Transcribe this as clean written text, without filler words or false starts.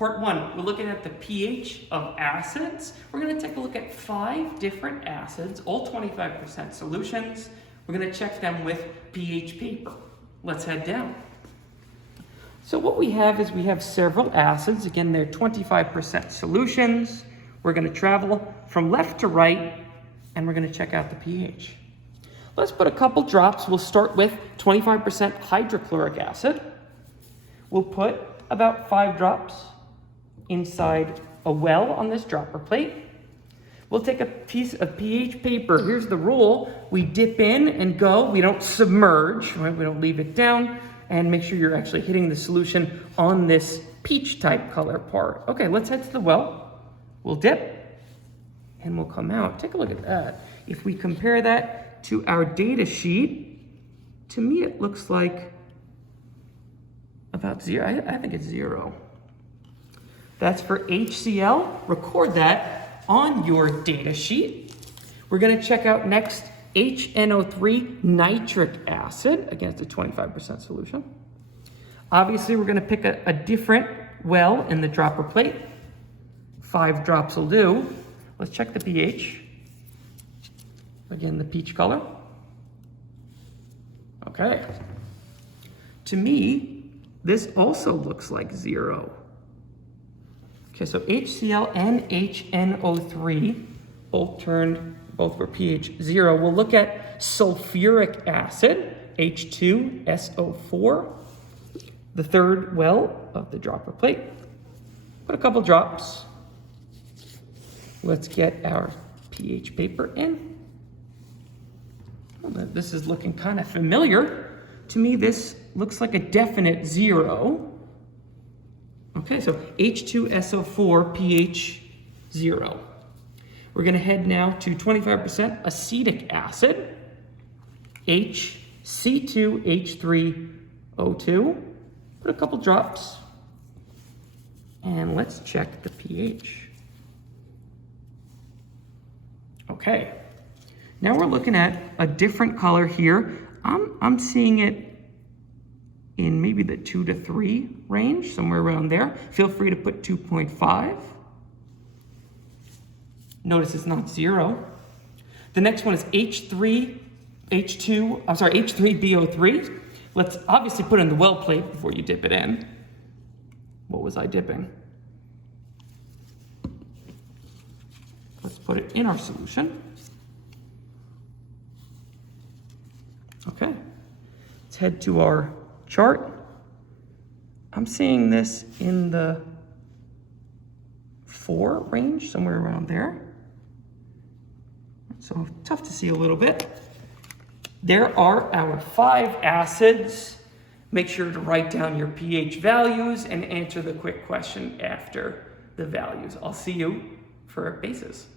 Part one, we're looking at the pH of acids. We're going to take a look at 5 different acids, all 25% solutions. We're going to check them with pH paper. Let's head down. So what we have is we have several acids. Again, they're 25% solutions. We're going to travel from left to right, and we're going to check out the pH. Let's put a couple drops. We'll start with 25% hydrochloric acid. We'll put about 5 drops inside a well on this dropper plate. We'll take a piece of pH paper. Here's the rule. We dip in and go. We don't submerge, right? We don't leave it down. And make sure you're actually hitting the solution on this peach type color part. Okay, let's head to the well. We'll dip and we'll come out. Take a look at that. If we compare that to our data sheet, to me it looks like about 0. I think it's 0. That's for HCl. Record that on your data sheet. We're going to check out next HNO3 nitric acid. Again, it's a 25% solution. Obviously, we're going to pick a different well in the dropper plate. 5 drops will do. Let's check the pH. Again, the peach color. Okay. To me, this also looks like 0. Okay, so HCl and HNO3 both were pH 0. We'll look at sulfuric acid, H2SO4, the third well of the dropper plate. Put a couple drops. Let's get our pH paper in. Well, this is looking kind of familiar. To me, this looks like a definite 0. Okay, so H2SO4, pH 0. We're going to head now to 25% acetic acid, HC2H3O2. Put a couple drops, and let's check the pH. Okay, now we're looking at a different color here. I'm seeing it in maybe the 2 to 3 range, somewhere around there. Feel free to put 2.5. Notice it's not 0. The next one is H3BO3. Let's obviously put it in the well plate before you dip it in. What was I dipping? Let's put it in our solution. Okay, let's head to our chart. I'm seeing this in the 4 range, somewhere around there. So tough to see a little bit. There are our 5 acids. Make sure to write down your pH values and answer the quick question after the values. I'll see you for bases.